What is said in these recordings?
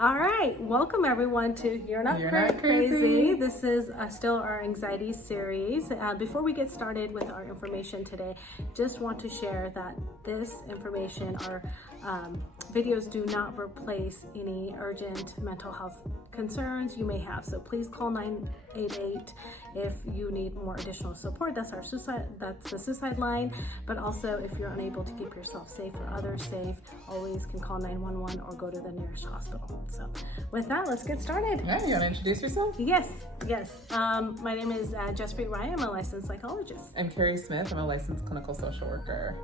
All right, welcome everyone to You're Not Crazy. This is still our anxiety series. Before we get started with our information today, just want to share that this information, our videos do not replace any urgent mental health concerns you may have. So please call 988 if you need more additional support. That's the suicide line. But also, if you're unable to keep yourself safe or others safe, always can call 911 or go to the nearest hospital. So with that, let's get started. Yeah, you want to introduce yourself? Yes. My name is Jessica Ryan. I'm a licensed psychologist. I'm Carrie Smith. I'm a licensed clinical social worker.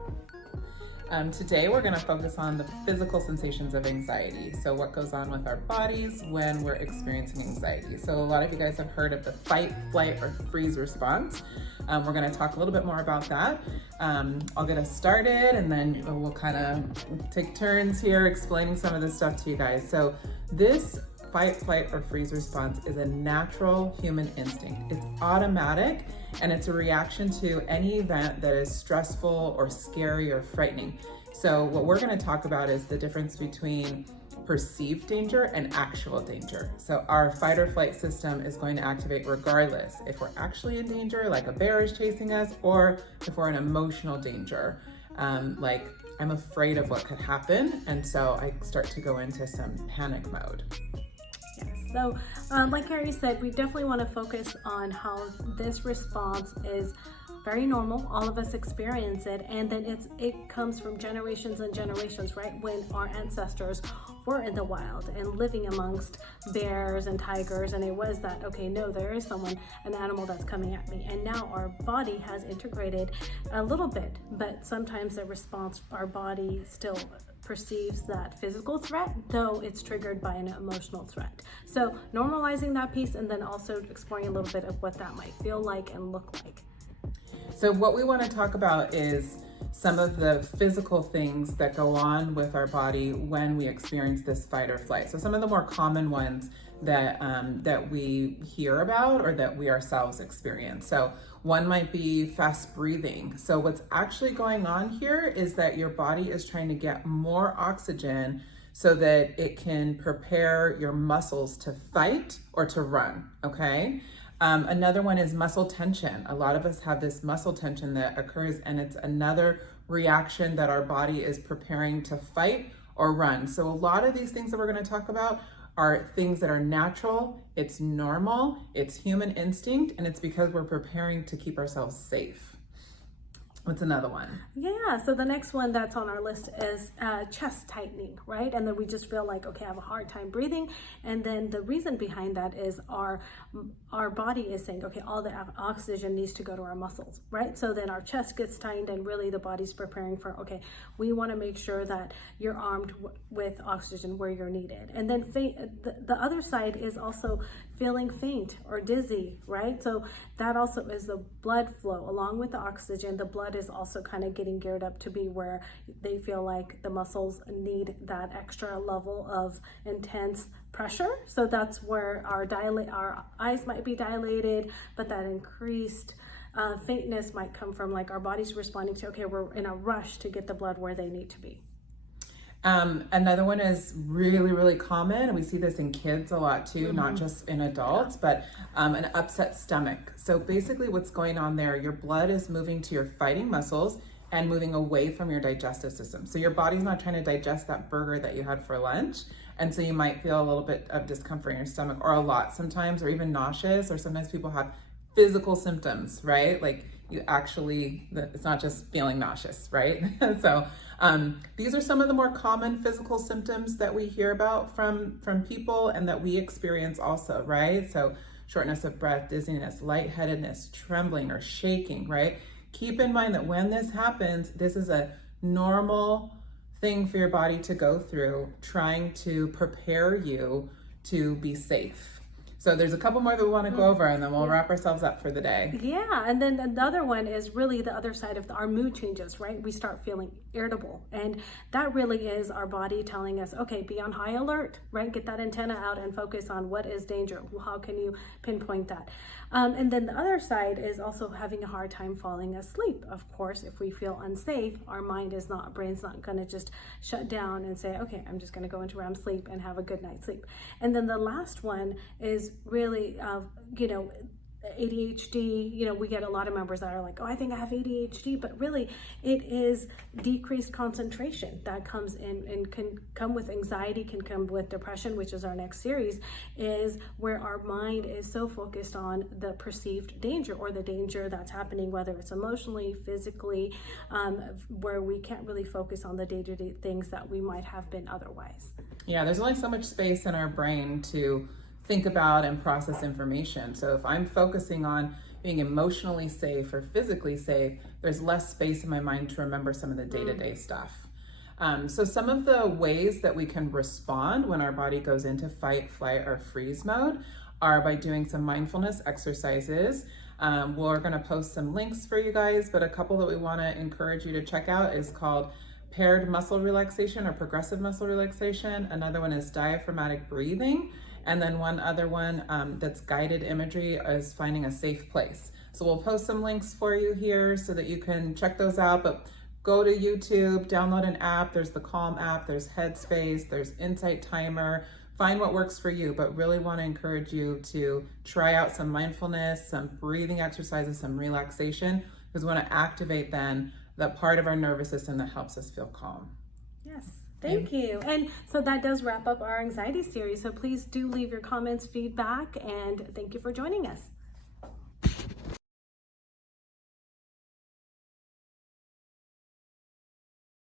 Today we're going to focus on the physical sensations of anxiety. So what goes on with our bodies when we're experiencing anxiety. So a lot of you guys have heard of the fight, flight, or freeze response. We're going to talk a little bit more about that. I'll get us started and then we'll kind of take turns here explaining some of this stuff to you guys. So this fight, flight, or freeze response is a natural human instinct. It's automatic and it's a reaction to any event that is stressful or scary or frightening. So what we're going to talk about is the difference between perceived danger and actual danger. So our fight or flight system is going to activate regardless if we're actually in danger, like a bear is chasing us, or if we're in emotional danger, like I'm afraid of what could happen, and so I start to go into some panic mode. So like Carrie said, we definitely want to focus on how this response is very normal. All of us experience it, and then it comes from generations and generations, right? When our ancestors were in the wild and living amongst bears and tigers, and it was that, okay, no, there is an animal that's coming at me. And now our body has integrated a little bit, but sometimes the response, our body still perceives that physical threat, though it's triggered by an emotional threat. So normalizing that piece, and then also exploring a little bit of what that might feel like and look like. So what we want to talk about is some of the physical things that go on with our body when we experience this fight or flight. So some of the more common ones that we hear about or that we ourselves experience. So one might be fast breathing. So what's actually going on here is that your body is trying to get more oxygen so that it can prepare your muscles to fight or to run, okay? Another one is muscle tension. A lot of us have this muscle tension that occurs, and it's another reaction that our body is preparing to fight or run. So a lot of these things that we're going to talk about are things that are natural, it's normal, it's human instinct, and it's because we're preparing to keep ourselves safe. What's another one? Yeah, so the next one that's on our list is chest tightening, right? And then we just feel like, okay, I have a hard time breathing. And then the reason behind that is our body is saying, okay, all the oxygen needs to go to our muscles, right? So then our chest gets tightened, and really the body's preparing for, okay, we want to make sure that you're armed with oxygen where you're needed. And then the other side is also feeling faint or dizzy, right? So that also is the blood flow along with the oxygen. The blood is also kind of getting geared up to be where they feel like the muscles need that extra level of intense pressure. So that's where our eyes might be dilated, but that increased faintness might come from like our body's responding to, okay, we're in a rush to get the blood where they need to be. Another one is really, really common, and we see this in kids a lot too, not just in adults, but an upset stomach. So basically what's going on there, your blood is moving to your fighting muscles and moving away from your digestive system. So your body's not trying to digest that burger that you had for lunch, and so you might feel a little bit of discomfort in your stomach, or a lot sometimes, or even nauseous, or sometimes people have physical symptoms, right? Like you actually, it's not just feeling nauseous, right? So these are some of the more common physical symptoms that we hear about from people and that we experience also, right? So shortness of breath, dizziness, lightheadedness, trembling or shaking, right? Keep in mind that when this happens, this is a normal thing for your body to go through, trying to prepare you to be safe. So there's a couple more that we want to go over, and then we'll wrap ourselves up for the day. Yeah, and then the other one is really the other side of our mood changes, right? We start feeling irritable, and that really is our body telling us, okay, be on high alert, right? Get that antenna out and focus on what is danger. How can you pinpoint that? And then the other side is also having a hard time falling asleep. Of course, if we feel unsafe, our brain's not going to just shut down and say, okay, I'm just going to go into REM sleep and have a good night's sleep. And then the last one is really, ADHD. We get a lot of members that are like, oh, I think I have ADHD, but really it is decreased concentration that comes in and can come with anxiety, can come with depression, which is our next series, is where our mind is so focused on the perceived danger or the danger that's happening, whether it's emotionally, physically, where we can't really focus on the day-to-day things that we might have been otherwise. Yeah, there's only so much space in our brain to think about and process information. So if I'm focusing on being emotionally safe or physically safe, there's less space in my mind to remember some of the day-to-day stuff. So some of the ways that we can respond when our body goes into fight, flight, or freeze mode are by doing some mindfulness exercises. We're gonna post some links for you guys, but a couple that we wanna encourage you to check out is called paired muscle relaxation or progressive muscle relaxation. Another one is diaphragmatic breathing. And then one other one that's guided imagery is finding a safe place. So we'll post some links for you here so that you can check those out, but go to YouTube, download an app. There's the Calm app, there's Headspace, there's Insight Timer. Find what works for you, but really want to encourage you to try out some mindfulness, some breathing exercises, some relaxation, because we want to activate then the part of our nervous system that helps us feel calm. Yes. Thank you. And so that does wrap up our anxiety series. So please do leave your comments, feedback, and thank you for joining us.